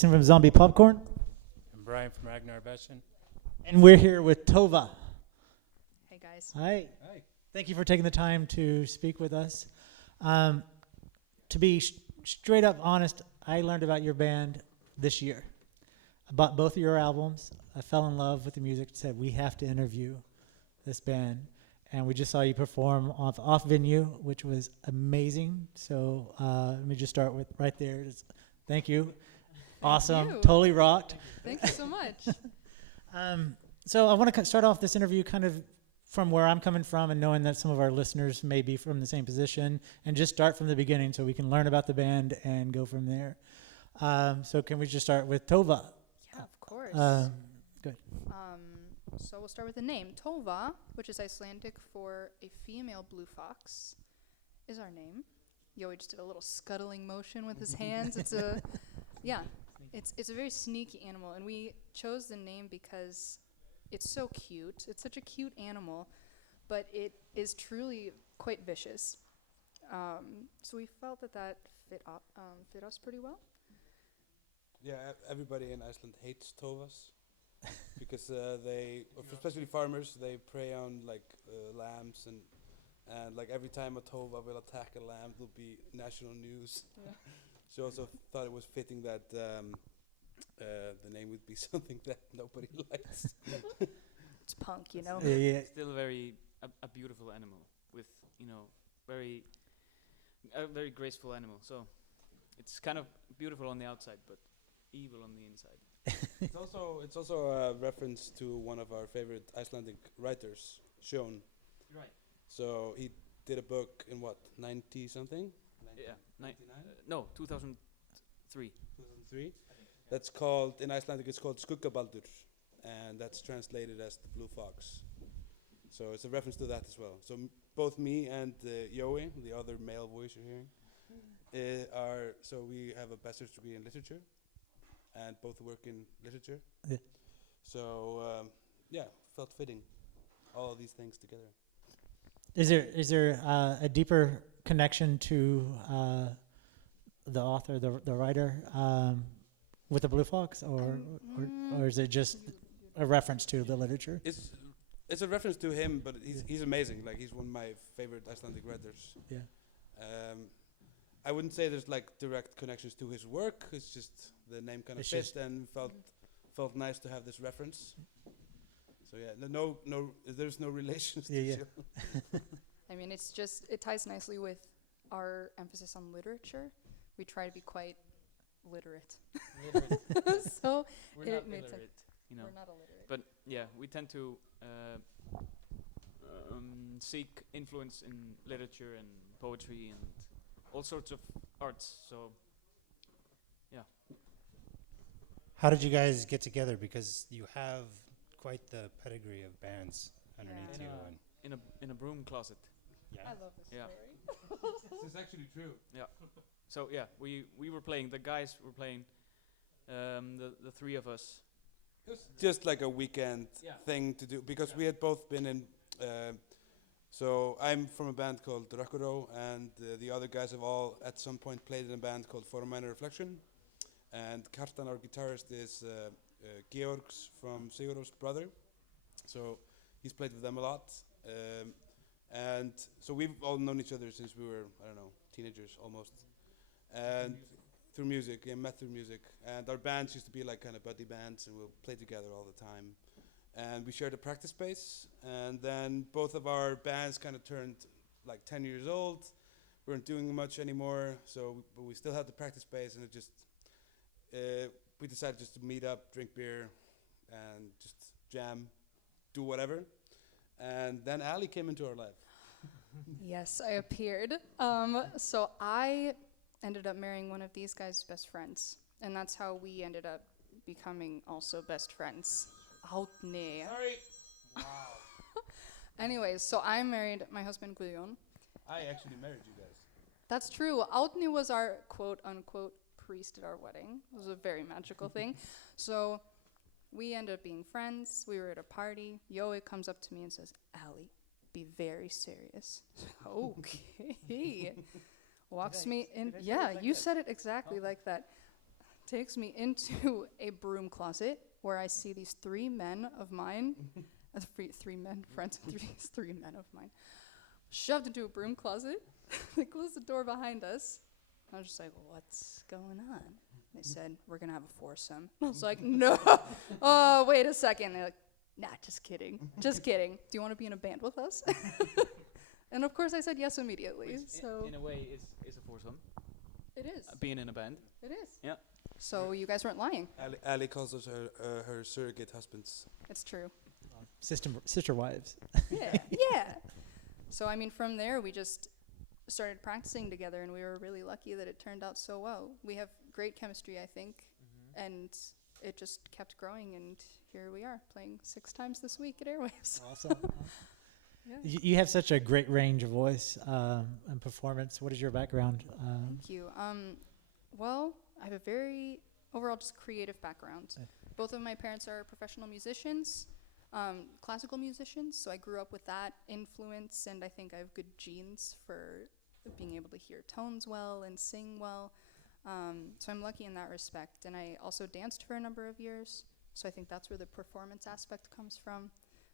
From Zombie Popcorn, I'm Brian from Ragnar Besson. and we're here with Tova. Hey guys. Hi. Hi. Thank you for taking the time to speak with us. To be straight up honest, I learned about your band this year. I bought both of your albums. I fell in love with the music. Said we have to interview this band, and we just saw you perform off venue, which was amazing. So let me just start with right there. Thank you. Awesome. you. Totally rocked. Thank you so much. So I want to start off this interview kind of from where I'm coming from and knowing that some of our listeners may be from the same position, and just start from the beginning so we can learn about the band and go from there. So can we just start with Tova? Yeah, of course. Good. So we'll start with the name. Tova, which is Icelandic for a female blue fox, is our name. Yoey just did a little scuttling motion with his hands. It's a very sneaky animal, and we chose the name because it's so cute. It's such a cute animal, but it is truly quite vicious. So we felt that fit us pretty well. Yeah, everybody in Iceland hates tovas because they, especially farmers, they prey on like lambs and like every time a tova will attack a lamb, it'll be national news. Yeah. So also thought it was fitting that the name would be something that nobody likes. It's punk, you know. Yeah. Still a beautiful animal with, a very graceful animal. So it's kind of beautiful on the outside, but evil on the inside. It's also a reference to one of our favorite Icelandic writers, Sjón. Right. So he did a book in what, 90 something? Yeah. 99? No, 2003. 2003. That's called, in Icelandic it's called Skuggabaldur, and that's translated as the blue fox. So it's a reference to that as well. So both me and Yoey, the other male voice you're hearing, we have a bachelor's degree in literature, and both work in literature. Yeah. So felt fitting, all of these things together. Is there a deeper connection to the author, the writer, with the Blue Fox, or is it just a reference to the literature? It's a reference to him, but he's amazing. Like, he's one of my favorite Icelandic writers. Yeah. I wouldn't say there's like direct connections to his work. It's just the name kind of fit and felt nice to have this reference. So yeah, there's no relations to Yeah. I mean, it ties nicely with our emphasis on literature. We try to be quite literate. So We're it not made sense. illiterate, We're not illiterate. But yeah, we tend to seek influence in literature and poetry and all sorts of arts. So yeah. How did you guys get together? Because you have quite the pedigree of bands underneath Yeah. you. And In a broom closet. yeah. I love this Yeah. story. This is actually true. So yeah, we were playing. The guys were playing. The three of us. It was just like a weekend Yeah. thing to do because we had both been in. So I'm from a band called Rakuro, and the other guys have all at some point played in a band called For a Minor Reflection. And Kjartan, our guitarist, is Georg's from Sigurð's brother. So he's played with them a lot. And so we've all known each other since we were, teenagers almost. And through music, met through music. And our bands used to be like kind of buddy bands, and we'll play together all the time. And we shared a practice space. And then both of our bands kind of turned like 10 years old. We weren't doing much anymore, but we still had the practice space, and it just, we decided just to meet up, drink beer, and just jam, do whatever. And then Ali came into our life. Yes, I appeared. So I ended up marrying one of these guys' best friends, and that's how we ended up becoming also best friends. Árni. Sorry. Wow. Anyways, so I married my husband Guðjón. I actually married you guys. That's true. Árni was our quote-unquote priest at our wedding. It was a very magical thing. So we ended up being friends. We were at a party. Yoey comes up to me and says, "Ali, be very serious." Okay. Walks me in. Yeah, you said it exactly like that. takes me into a broom closet where I see these three men of mine, three men, friends, three men of mine, shoved into a broom closet. They closed the door behind us. I was just like, what's going on? They said, we're going to have a foursome. I was like, no. Oh, wait a second. They're like, nah, just kidding. Just kidding. Do you want to be in a band with us? And of course I said yes immediately. Which So in a way is a foursome. it is. Being in a band. It is. Yeah. So you guys weren't lying. Ali calls us her surrogate husbands. It's true. Sister wives. Yeah. Yeah. So I mean, from there we just started practicing together, and we were really lucky that it turned out so well. We have great chemistry, I think, and it just kept growing, and here we are playing 6 times this week at Airwaves. Awesome. Yeah. You have such a great range of voice and performance. What is your background? Thank you. Well, I have a very overall just creative background. Yeah. Both of my parents are professional musicians, classical musicians, so I grew up with that influence, and I think I have good genes for being able to hear tones well and sing well. So I'm lucky in that respect. And I also danced for a number of years, so I think that's where the performance aspect comes from.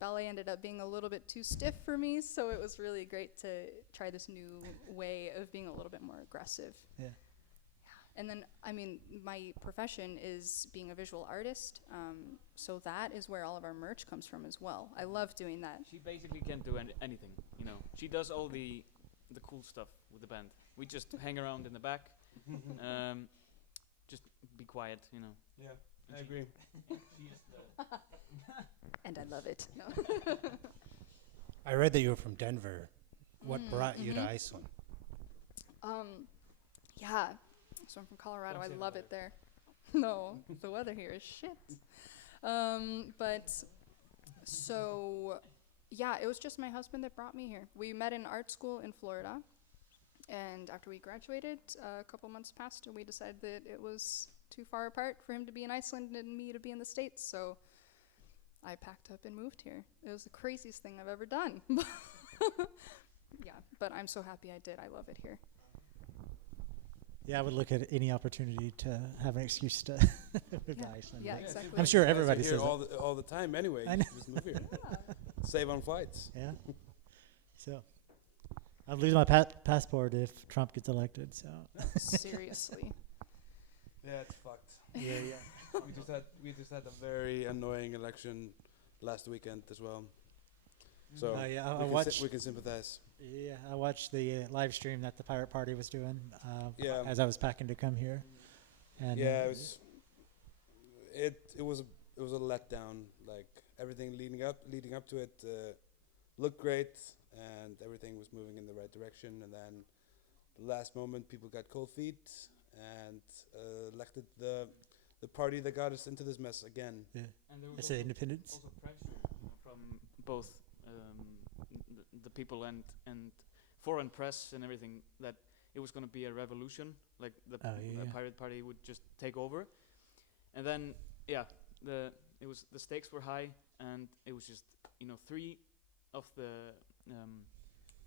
Ballet ended up being a little bit too stiff for me, so it was really great to try this new way of being a little bit more aggressive. Yeah. And then, I mean, my profession is being a visual artist, so that is where all of our merch comes from as well. I love doing that. She basically can't do anything, you know. She does all the cool stuff with the band. We just hang around in the back, just be quiet, you know. Yeah, And I she- agree. She is the And I love it. No. I read that you were from Denver. What brought you to mhm. Iceland? Yeah. So I'm from Colorado. Don't I say the love weather. it there. No, the weather here is shit. But so yeah, it was just my husband that brought me here. We met in art school in Florida, and after we graduated, a couple months passed, and we decided that it was too far apart for him to be in Iceland and me to be in the States. So I packed up and moved here. It was the craziest thing I've ever done. Yeah, but I'm so happy I did. I love it here. Yeah, I would look at any opportunity to have an excuse to move to Iceland. Yeah, but exactly. I'm sure You guys are everybody here says all the time anyway. I You know. should just move here. Save on flights. Yeah. So I'd lose my passport if Trump gets elected. So Seriously. Yeah, it's fucked. yeah. we just had a very annoying election last weekend as well. So yeah, I we, can watched. we can sympathize. Yeah, I watched the live stream that the Pirate Party was doing Yeah. as I was packing to come here. And Yeah, it was a letdown. Like everything leading up to it looked great, and everything was moving in the right direction. And then the last moment, people got cold feet and elected the party that got us into this mess again. yeah, And there was it's the independence. also pressure, you know, from both the people and foreign press and everything, that it was going to be a revolution, like the Oh, yeah. Pirate Party would just take over. And then the stakes were high, and it was just, you know, 3 of the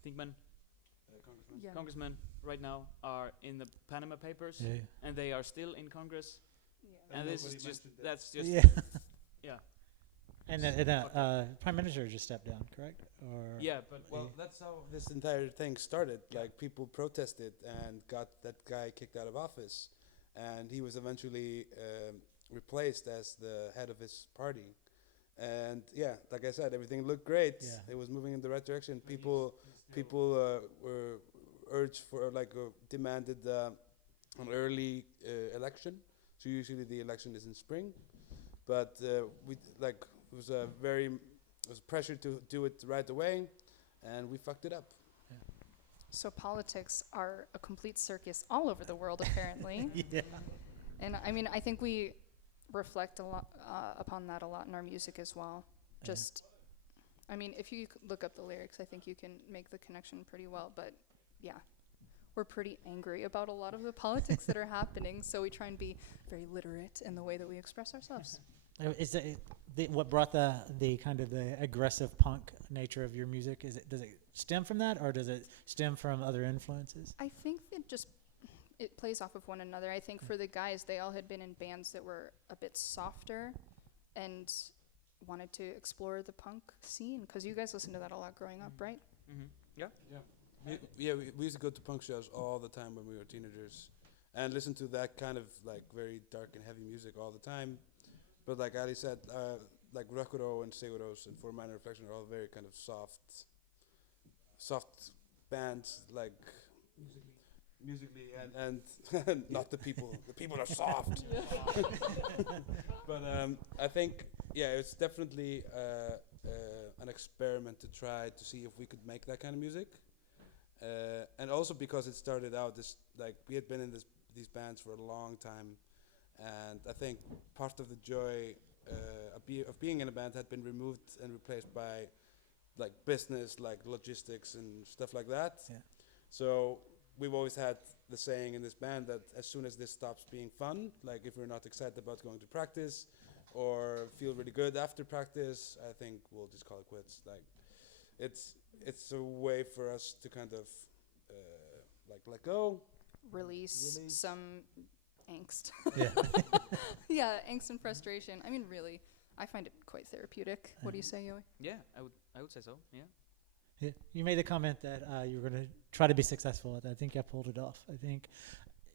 Thinkmen, Congressman. Yeah. congressmen right now are in the Panama Papers, Yeah. and they are still in Congress. Yeah. And this is nobody just mentioned that. that's just Yeah. yeah. And Prime Minister just stepped down, correct? Or Yeah, but Well, Yeah. that's how this entire thing started. Like people protested and got that guy kicked out of office, and he was eventually replaced as the head of his party. And yeah, like I said, everything looked great. Yeah. It was moving in the right direction. People were urged for demanded an early election. So usually the election is in spring, but it was pressure to do it right away, and we fucked it up. So politics are a complete circus all over the world, apparently. yeah. And I mean, I think we reflect a lot upon that a lot in our music as well. Yeah. Just, I mean, if you look up the lyrics, I think you can make the connection pretty well. But yeah, we're pretty angry about a lot of the politics that are happening. So we try and be very literate in the way that we express ourselves. Is it what brought the kind of the aggressive punk nature of your music? Does it stem from that, or does it stem from other influences? I think it just it plays off of one another. I think for the guys, they all had been in bands that were a bit softer and wanted to explore the punk scene, because you guys listened to that a lot growing up, right? Mm-hmm. Yeah. We used to go to punk shows all the time when we were teenagers, and listen to that kind of like very dark and heavy music all the time. But like Ali said, like Rakuro and Seguros and For Minor Reflection are all very kind of soft bands, like musically and not the people. The people are soft. But I think it's definitely an experiment to try to see if we could make that kind of music. And also because it started out like we had been in these bands for a long time, and I think part of the joy of being in a band had been removed and replaced by like business, like logistics and stuff like that. Yeah. So we've always had the saying in this band that as soon as this stops being fun, like if we're not excited about going to practice or feel really good after practice, I think we'll just call it quits. Like it's a way for us to kind of like let go, Release some angst. Yeah. Yeah, angst and frustration. I mean, really, I find it quite therapeutic. What do you say, Yoi? Yeah, I would say so. Yeah. Yeah. You made a comment that you were going to try to be successful at that. I think you pulled it off. I think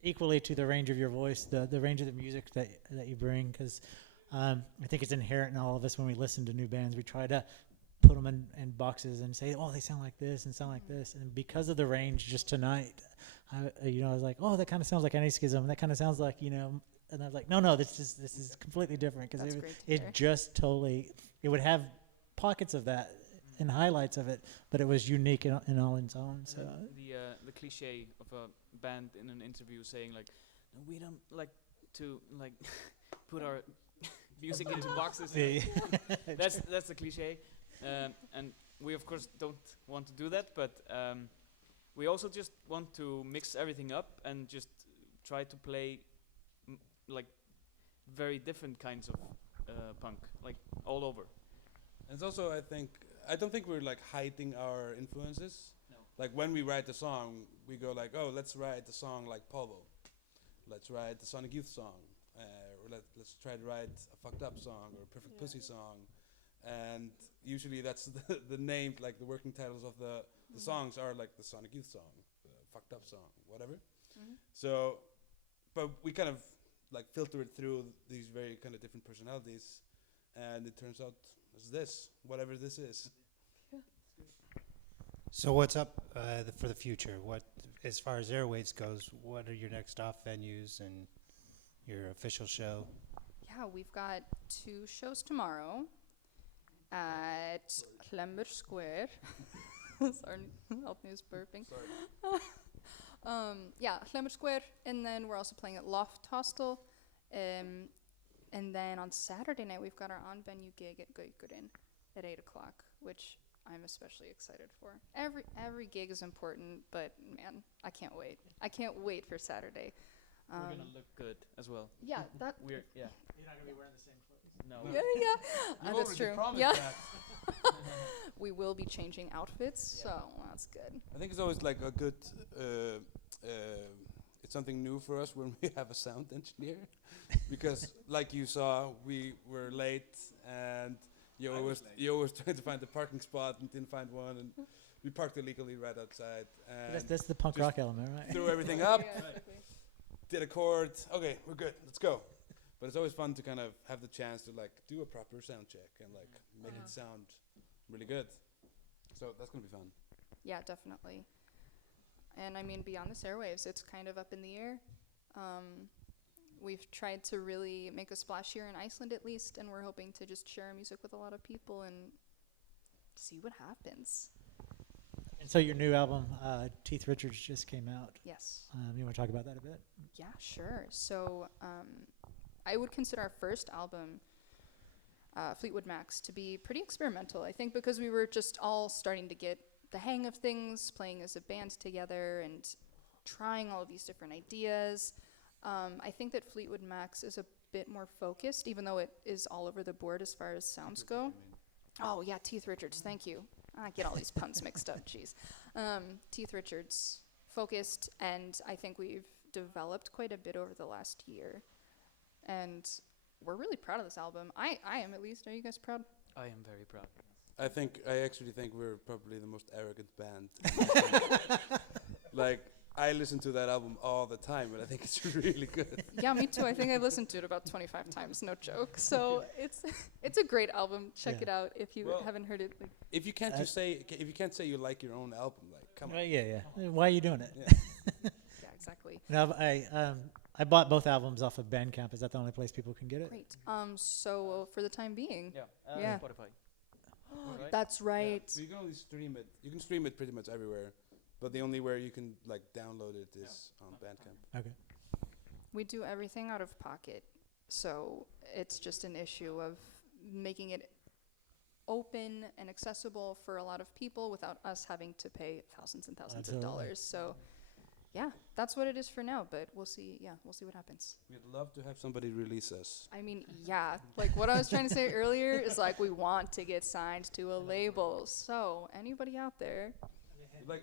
equally to the range of your voice, the range of the music that you bring, because I think it's inherent in all of us when we listen to new bands. We try to put them in boxes and say, oh, they sound like this and sound like this. And because of the range just tonight, I was like, oh, that kind of sounds like Any-Schism. That kind of sounds like, and I was like, no, this is completely different, because it just totally, it would have pockets of that and highlights of it, but it was unique in all its own. So the cliche of a band in an interview saying like, "No, we don't like to like put our music into boxes." That's the cliche, and we of course don't want to do that, but we also just want to mix everything up and just try to play like very different kinds of punk, like all over. And it's also, I don't think we're like hiding our influences. No. Like when we write a song, we go like, oh, let's write a song like Polvo. Let's write the Sonic Youth song. Or let's try to write a Fucked Up song or a Perfect Pussy song. And usually that's the name, like the working titles of the songs are like the Sonic Youth song, the Fucked Up song, whatever. Mm-hmm. So, but we kind of like filter it through these very kind of different personalities, and it turns out as this, whatever this is. So what's up for the future? What, as far as Airwaves goes, what are your next stop venues and your official show? Yeah, we've got 2 shows tomorrow at Hlemmer Square. Sorry, help me with burping. Sorry. Hlemmer Square, and then we're also playing at Loft Hostel. And then on Saturday night, we've got our on-venue gig at Gaukurin at 8 o'clock, which I'm especially excited for. Every gig is important, but man, I can't wait. I can't wait for Saturday. We're gonna look good as well. Yeah, that. We're You're not gonna be wearing the same clothes. no. Yeah. You That's already true. promised Yeah. that. We will be changing outfits, so that's good. I think it's always like a good, it's something new for us when we have a sound engineer, because like you saw, we were late and Yo was trying to find a parking spot and didn't find one, and we parked illegally right outside. And That's the punk just rock element, right? threw everything up, Yeah, exactly. did a chord. Okay, we're good. Let's go. But it's always fun to kind of have the chance to like do a proper sound check and like make it sound really good. So that's gonna be fun. Yeah, definitely. And I mean, beyond this Airwaves, it's kind of up in the air. We've tried to really make a splash here in Iceland at least, and we're hoping to just share our music with a lot of people and see what happens. And so your new album, Teeth Richards, just came out. Yes. You want to talk about that a bit? Yeah, sure. So I would consider our first album, Fleetwood Mac's, to be pretty experimental, I think, because we were just all starting to get the hang of things, playing as a band together and trying all of these different ideas. I think that Fleetwood Mac's is a bit more focused, even though it is all over the board as far as sounds go. Oh, yeah, Teeth Richards, thank you. I get all these puns mixed up, jeez. Teeth Richards, focused, and I think we've developed quite a bit over the last year, and we're really proud of this album. I am, at least. Are you guys proud? I am very proud. I actually think we're probably the most arrogant band. Like, I listen to that album all the time, and I think it's really good. Yeah, me too. I think I listened to it about 25 times, no joke. So it's a great album. Check Yeah. it out if you Well, haven't heard it. Like, If you can't say you like your own album, like, come on. Yeah. Why are you doing it? Yeah. yeah, exactly. No, I bought both albums off of Bandcamp. Is that the only place people can get it? Great. So for the time being, Yeah. Yeah. Spotify. Right? that's right. So you can only stream it. You can stream it pretty much everywhere, but the only where you can like download it is on Bandcamp. Okay. We do everything out of pocket, so it's just an issue of making it open and accessible for a lot of people without us having to pay thousands and thousands of Absolutely. dollars. So, yeah, that's what it is for now. But we'll see. Yeah, we'll see what happens. We'd love to have somebody release us. I mean, yeah, like what I was trying to say earlier is like we want to get signed to a label. So anybody out there? Like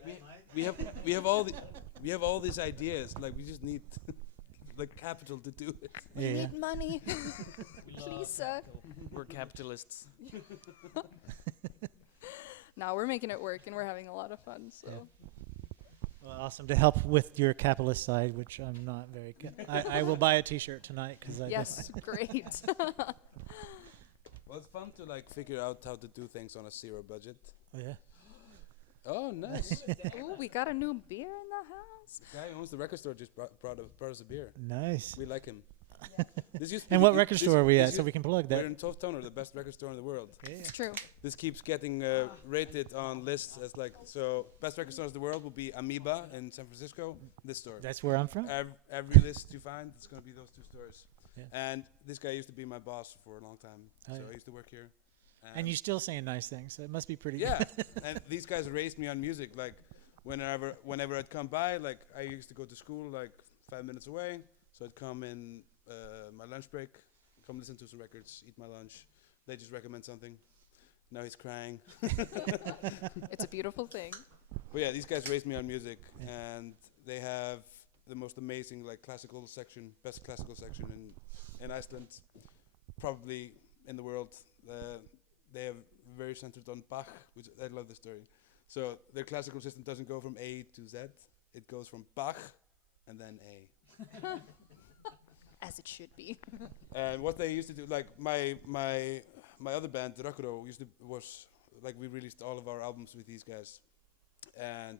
we have all these ideas. Like we just need like capital to do it. We Yeah. need money. Please, sir. We're capitalists. No, we're making it work and we're having a lot of fun. So. Yeah. Well, awesome to help with your capitalist side, which I'm not very good. I will buy a T-shirt tonight because I Yes, great. Well, it's fun to like figure out how to do things on a zero budget. Oh, yeah. Oh, nice. Ooh, we got a new beer in the house. The guy who owns the record store just brought us a beer. Nice. We like him. This used to And be- what record this- store are we this at so used- we can plug We're that? in Tófa, the best record store in the world. Yeah. It's true. This keeps getting rated on lists as like, so best record stores in the world will be Amoeba in San Francisco, this store. That's where I'm from. Every list you find, it's going to be those two stores. Yeah. And this guy used to be my boss for a long time, Oh, so yeah. I used to work here. And you're still saying nice things, so it must be pretty Yeah, good. and these guys raised me on music. Like, whenever I'd come by, like I used to go to school like 5 minutes away, so I'd come in my lunch break, come listen to some records, eat my lunch. They just recommend something. Now he's crying. It's a beautiful thing. But yeah, these guys raised me on music, Yeah. and they have the most amazing like classical section, best classical section in Iceland, probably in the world. They have very centered on Bach, which I love the story. So their classical system doesn't go from A to Z; it goes from Bach and then A. As it should be. And what they used to do, like my other band, Rakuro, was like we released all of our albums with these guys, and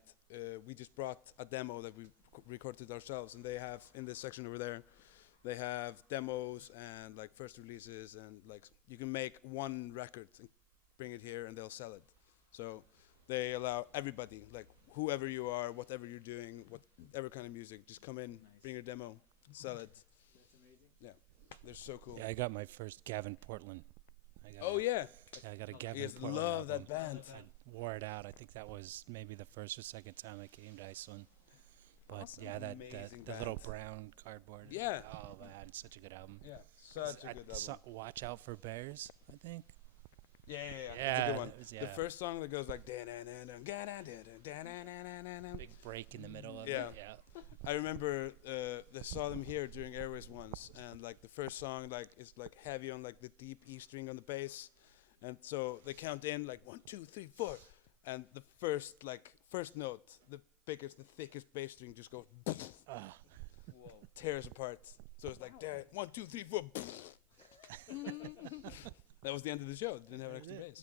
we just brought a demo that we recorded ourselves, and they have in this section over there, they have demos and like first releases, and like you can make one record and bring it here, and they'll sell it. So they allow everybody, like whoever you are, whatever you're doing, whatever kind of music, just come in, bring your demo, sell it. They're so cool. Yeah, I got my first Gavin Portland. Oh yeah. I got a Gavin Yes, Portland. love that album. band. I wore it out. I think that was maybe the first or second time I came to Iceland. But Awesome. yeah, that Amazing the little band. brown cardboard. Yeah. Oh man, such a good album. Yeah, such a good album. Watch Out for Bears, I think. Yeah. It's a Yeah, good one. it was- The yeah. first song that goes like. Big break in the middle of Yeah. it. Yeah. I remember I saw them here during Airways once, and like the first song like is like heavy on like the deep E string on the bass, and so they count in like 1, 2, 3, 4, and the first note, the thickest bass string just goes tears apart. So it's like 1, 2, 3, 4. That was the end of the show. It didn't have an extra bass.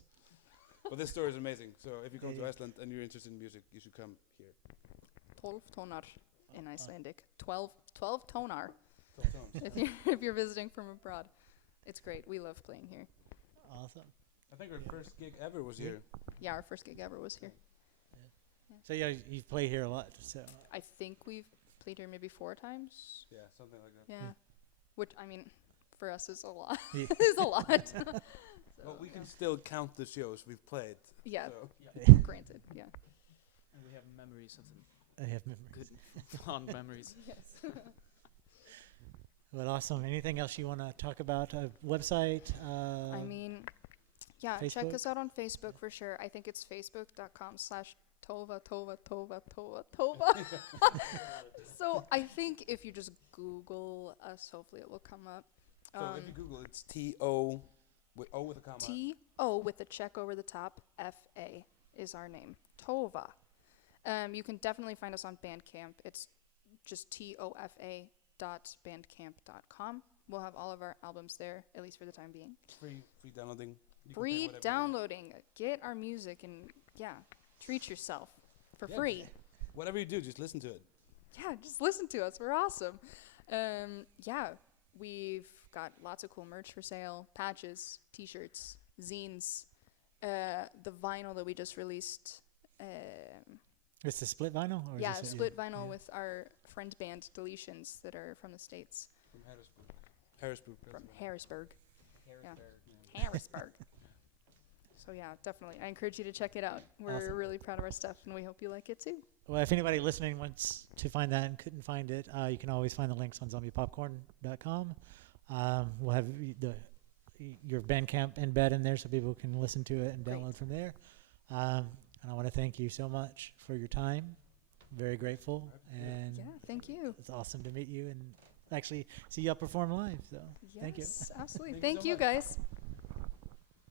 But this story is amazing. So if you come to Iceland and you're interested in music, you should come here. 12 tonar in Icelandic. 12 tonar 12 tones. if you're visiting from abroad. It's great. We love playing here. Awesome. I think our first gig ever was here. Yeah, our first gig ever was here. So yeah, you play here a lot. So I think we've played here maybe 4 times. Yeah, something like that. Yeah. Which, I mean, for us is a lot. Yeah. is a lot. Well, we can still count the shows we've played. Yeah, So. granted. Yeah. And we have memories of them. I have memories. Good, fond memories. Yes. Well, awesome. Anything else you want to talk about? Website? I mean, yeah, check Facebook? us out on Facebook for sure. I think it's facebook.com/Tófa. Tófa, Tófa, Tófa, Tófa, Tófa. So I think if you just Google us, hopefully it will come up. So if you Google, it's T-O, with O with a comma. T-O with a check over the top, F-A is our name. Tófa. You can definitely find us on Bandcamp. It's just tofa.bandcamp.com. We'll have all of our albums there, at least for the time being. Free downloading. You can pay Free whatever. downloading. Get our music and, yeah, treat yourself for Yeah. free. Whatever you do, just listen to it. Yeah, just listen to us. We're awesome. Yeah, we've got lots of cool merch for sale, patches, t-shirts, zines, the vinyl that we just released. It's the split vinyl? Or is Yeah, this split vinyl yeah. with our friend band Deletions that are from the States, From Harrisburg. Harrisburg. from Pennsylvania. Harrisburg. Harrisburg. Harrisburg. So yeah, definitely. I encourage you to check it out. We're Awesome. really proud of our stuff, and we hope you like it too. Well, if anybody listening wants to find that and couldn't find it, you can always find the links on zombiepopcorn.com. We'll have your Bandcamp embed in there so people can listen to it and Great. download from there. And I want to thank you so much for your time. Very grateful. And Yeah, thank you. it's awesome to meet you and actually see y'all perform live. So thank you. Yes, absolutely. Thank you Thank so you much. guys.